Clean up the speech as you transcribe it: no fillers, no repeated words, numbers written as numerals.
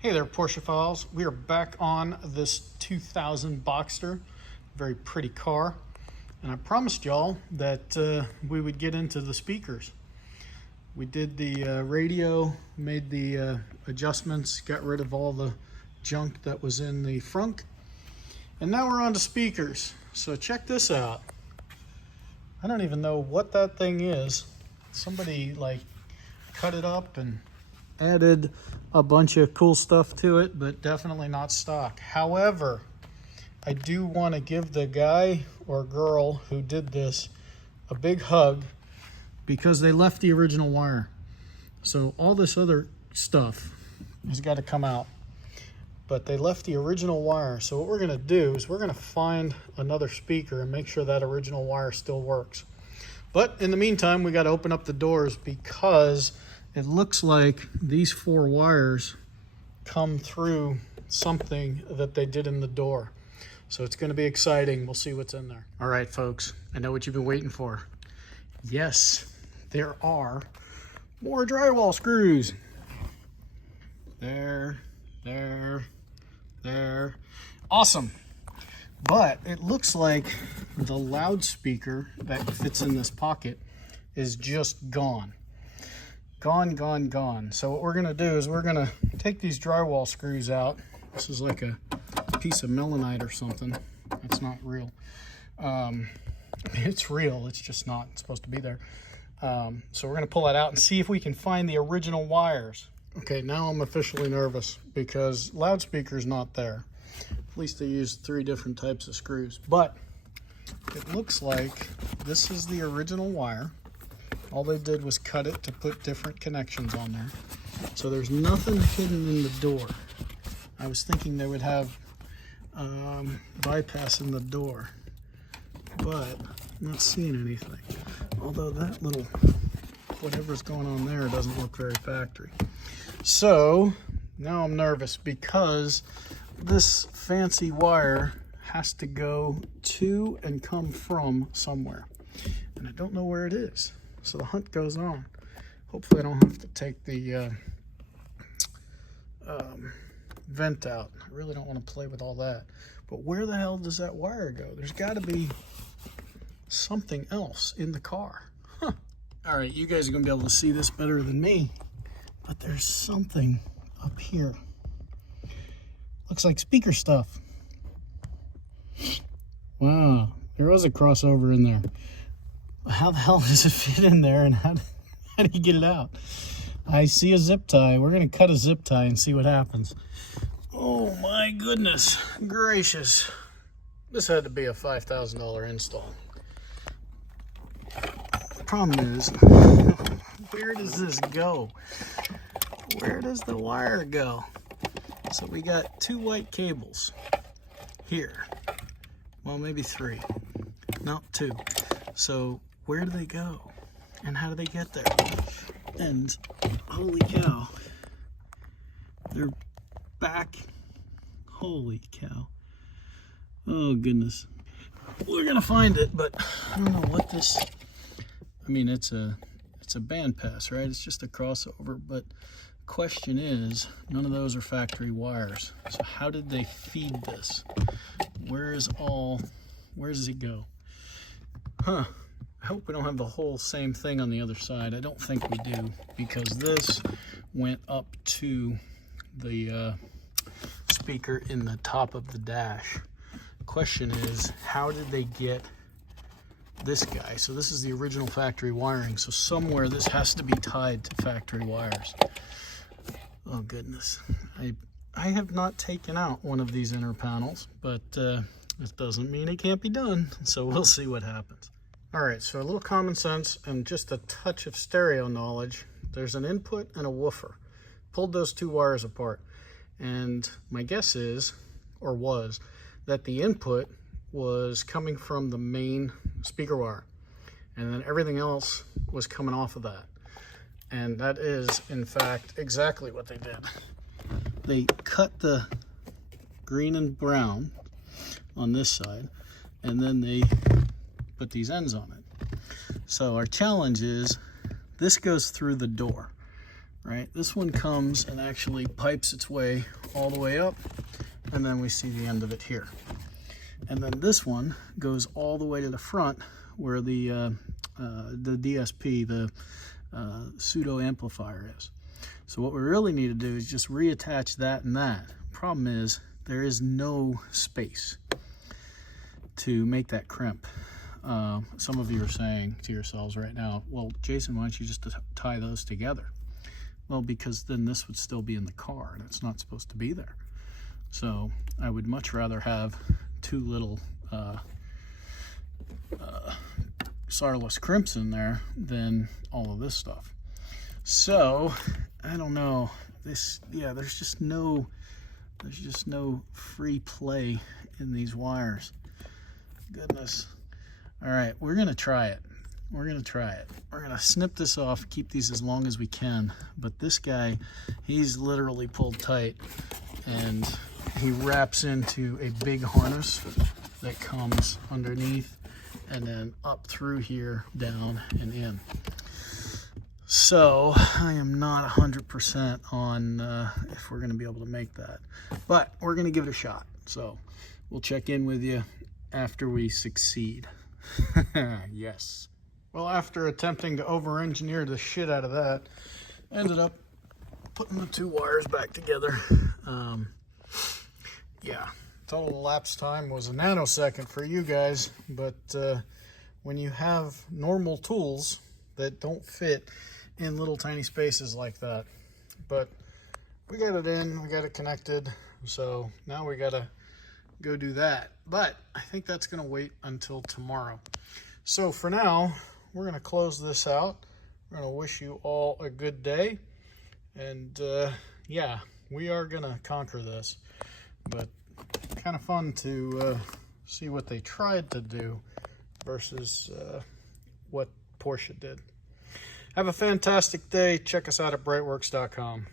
Hey there, Porsche Files. We are back on this 2000 Boxster. Very pretty car. And I promised y'all that we would get into the speakers. We did the radio, made the adjustments, got rid of all the junk that was in the frunk. And now we're on to speakers. So check this out. I don't even know what that thing is. Somebody like cut it up and added a bunch of cool stuff to it, but definitely not stock. However, I do want to give the guy or girl who did this a big hug because they left the original wire. So all this other stuff has got to come out, but they left the original wire. So what we're going to do is we're going to find another speaker and make sure that original wire still works. But in the meantime, we got to open up the doors because it looks like these 4 wires come through something that they did in the door. So it's going to be exciting. We'll see what's in there. All right, folks, I know what you've been waiting for. Yes, there are more drywall screws. There. Awesome. But it looks like the loudspeaker that fits in this pocket is just gone. Gone. So what we're going to do is we're going to take these drywall screws out. This is like a piece of melanite or something. It's not real. It's real. It's just not supposed to be there. So we're going to pull that out and see if we can find the original wires. Okay, now I'm officially nervous because loudspeaker's not there. At least they used 3 different types of screws. But it looks like this is the original wire. All they did was cut it to put different connections on there. So there's nothing hidden in the door. I was thinking they would have bypass in the door, but I'm not seeing anything. Although that little, whatever's going on there doesn't look very factory. So now I'm nervous because this fancy wire has to go to and come from somewhere. And I don't know where it is. So the hunt goes on. Hopefully I don't have to take the vent out. I really don't want to play with all that. But where the hell does that wire go? There's got to be something else in the car. Huh. All right, you guys are going to be able to see this better than me. But there's something up here. Looks like speaker stuff. Wow, there was a crossover in there. How the hell does it fit in there, and how do you get it out? I see a zip tie. We're going to cut a zip tie and see what happens. Oh my goodness gracious. This had to be a $5,000 install. The problem is, where does this go? Where does the wire go? So we got 2 white cables here. Well, maybe 3. No, 2. So where do they go? And how do they get there? And holy cow, they're back. Holy cow. Oh goodness. We're gonna find it, but I don't know what this, I mean, it's a bandpass, right? It's just a crossover, but question is, none of those are factory wires. So how did they feed this? Where does it go? Huh. I hope we don't have the whole same thing on the other side. I don't think we do, because this went up to the speaker in the top of the dash. Question is, how did they get this guy? So this is the original factory wiring. So somewhere this has to be tied to factory wires. Oh goodness. I have not taken out one of these inner panels, but it doesn't mean it can't be done. So we'll see what happens. All right, so a little common sense and just a touch of stereo knowledge. There's an input and a woofer. Pulled those 2 wires apart. And my guess is, or was, that the input was coming from the main speaker wire. And then everything else was coming off of that. And that is, in fact, exactly what they did. They cut the green and brown on this side, and then they put these ends on it. So our challenge is, this goes through the door, right? This one comes and actually pipes its way all the way up, and then we see the end of it here. And then this one goes all the way to the front where the DSP, the pseudo amplifier is. So what we really need to do is just reattach that and that. Problem is, there is no space to make that crimp. Some of you are saying to yourselves right now, well, Jason, why don't you just tie those together? Well, because then this would still be in the car and it's not supposed to be there. So I would much rather have two little Sarless crimps in there than all of this stuff. So I don't know, this, yeah, there's just no free play in these wires. Goodness. All right, we're gonna try it. We're gonna snip this off, keep these as long as we can. But this guy, he's literally pulled tight, and he wraps into a big harness that comes underneath and then up through here, down and in. So I am not 100% on if we're gonna be able to make that, but we're gonna give it a shot. So we'll check in with you after we succeed. Yes. Well, after attempting to over-engineer the shit out of that, ended up putting the two wires back together. Yeah, total elapsed time was a nanosecond for you guys, but when you have normal tools that don't fit in little tiny spaces like that. But we got it in, we got it connected, so now we gotta go do that. But I think that's gonna wait until tomorrow. So for now, we're gonna close this out. We're gonna wish you all a good day. And yeah, we are gonna conquer this. But kind of fun to see what they tried to do versus what Porsche did. Have a fantastic day. Check us out at BreitWerks.com.